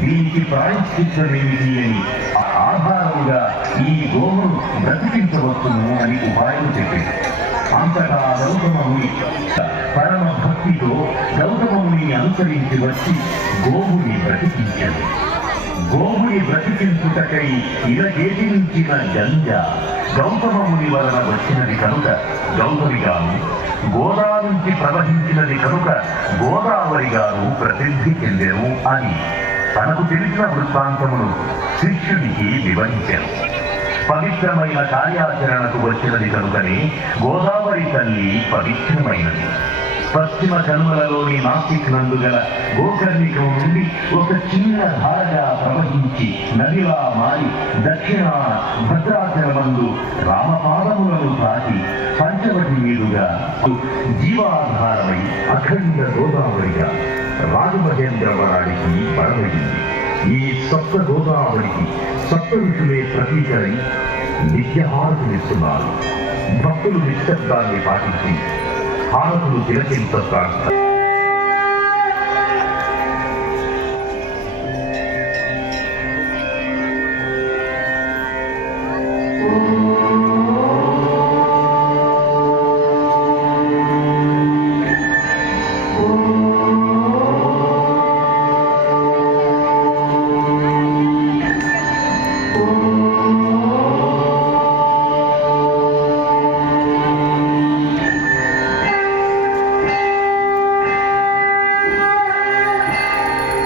దీనికి ప్రాయశ్చిత్తమేమిటి అని ఆధారంగా ఈ గోవును బ్రతికించవచ్చును అని ఉపాయం చెప్పింది అంతటా గౌతమముని పరమ భక్తితో గౌతమముని అనుసరించి వచ్చి గోవుని బ్రతికించాడు. గోవుని బ్రతికించుటకై ఇరగేటించిన గంజ గౌతమముని వలన వచ్చినది కనుక గౌతమిగాను గోదా నుంచి ప్రవహించినది కనుక గోదావరి గారు ప్రసిద్ధి చెందాము అని తనకు తెలిసిన వృత్తాంతమును శిష్యుడికి వివరించారు పవిత్రమైన కార్యాచరణకు వచ్చినది కనుకనే గోదావరి తల్లి పవిత్రమైనది. పశ్చిమ కనుమలలోని నాసిక్ నందుగల గోకర్ణికం నుండి ఒక చిన్న ధారగా ప్రవహించి నదిలా మారి దక్షిణ భద్రాచలమందు రామపాదములను తాకి పంచవటి మీదుగా జీవాధారమై అఖండ గోదావరిగా రాజమహేంద్రవరానికి బలమైంది ఈ సప్త గోదావరికి సప్త ఋషులే ప్రతీకరై నిత్యహారతులిస్తున్నారు భక్తులు నిశ్శబ్దాన్ని పాటించి హారతులు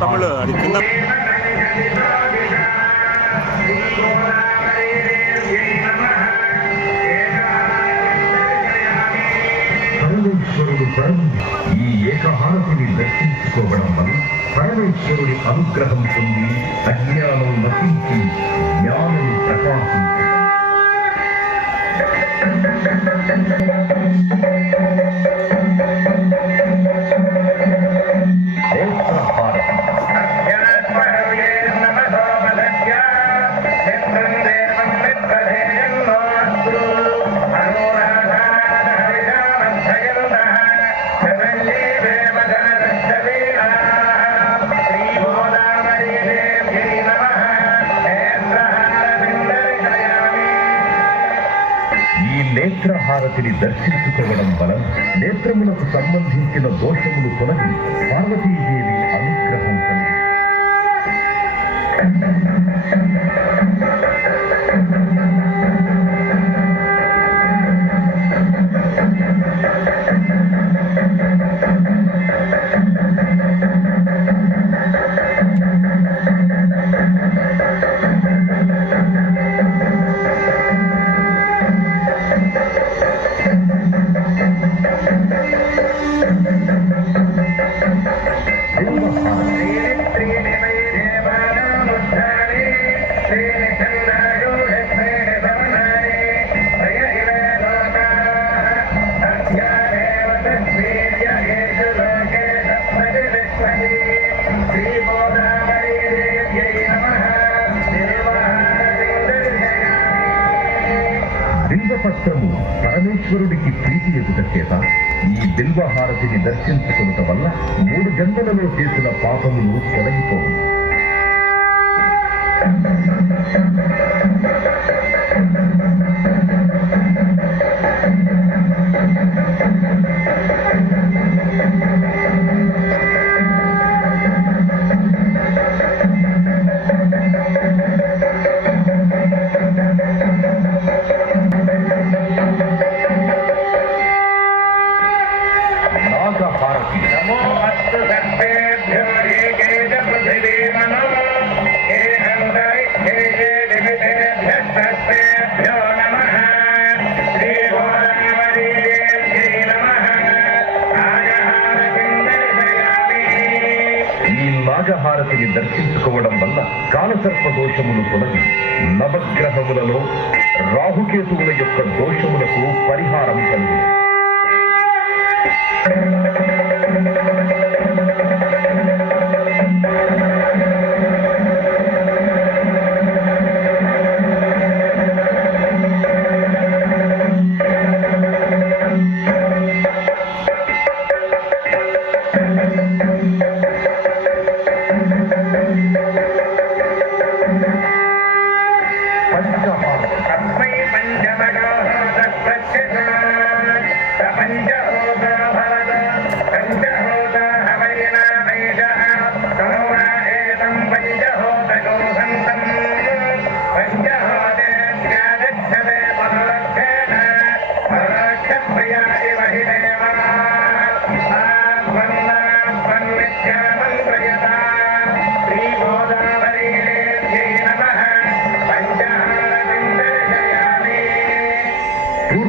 తమ్ముళ్ళు అది కింద. ఈ ఏకహారతిని దర్శించుకోవడం వల్ల పరమేశ్వరుడి అనుగ్రహం పొంది అజ్ఞానం నశించి జ్ఞానం ప్రకాశించి నేత్రహారతిని దర్శించుకోవడం వలన నేత్రములకు సంబంధించిన దోషములు తొలగి పార్వతీదేవి బిల్వపత్రము పరమేశ్వరుడికి ప్రీతి ఎదుట చేత ఈ బిల్వహారతిని దర్శించుకునుట వల్ల మూడు జన్మలలో చేసిన పాపములు తొలగిపోవు. రాజహారతిని దర్శించుకోవడం వల్ల కాలసర్ప దోషములు తొలగి నవగ్రహములలో రాహుకేతువుల యొక్క దోషములకు పరిహారం కలుగుతుంది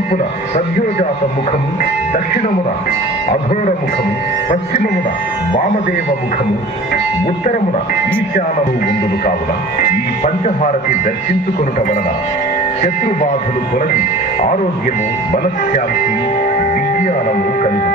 తూర్పున సద్యోజాత ముఖము దక్షిణమున అఘోర ముఖము పశ్చిమమున వామదేవ ముఖము ఉత్తరమున ఈశానము ఉండును కావున. ఈ పంచహారతి దర్శించుకొనుట వలన శత్రుబాధలు తొలగి ఆరోగ్యము మనశ్శాంతి విజ్ఞానము కలుగు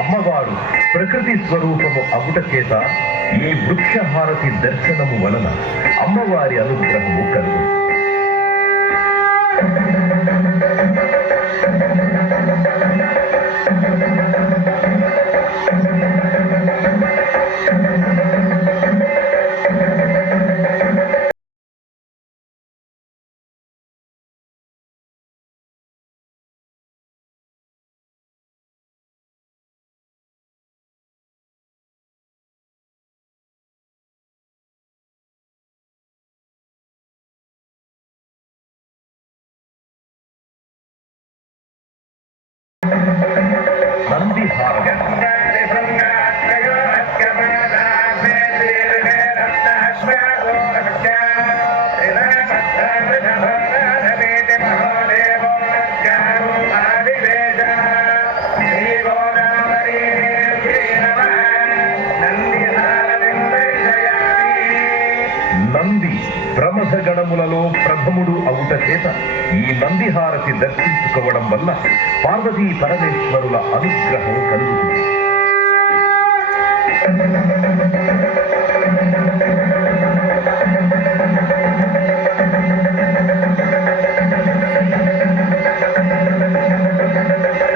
అమ్మవారు ప్రకృతి స్వరూపము అగుట చేత ఈ వృక్షహారతి దర్శనము వలన అమ్మవారి అనుగ్రహము కలుగు. Republicans చేత ఈ నందిహారతి దర్శించుకోవడం వల్ల పార్వతీ పరమేశ్వరుల అనుగ్రహం కలుగుతుంది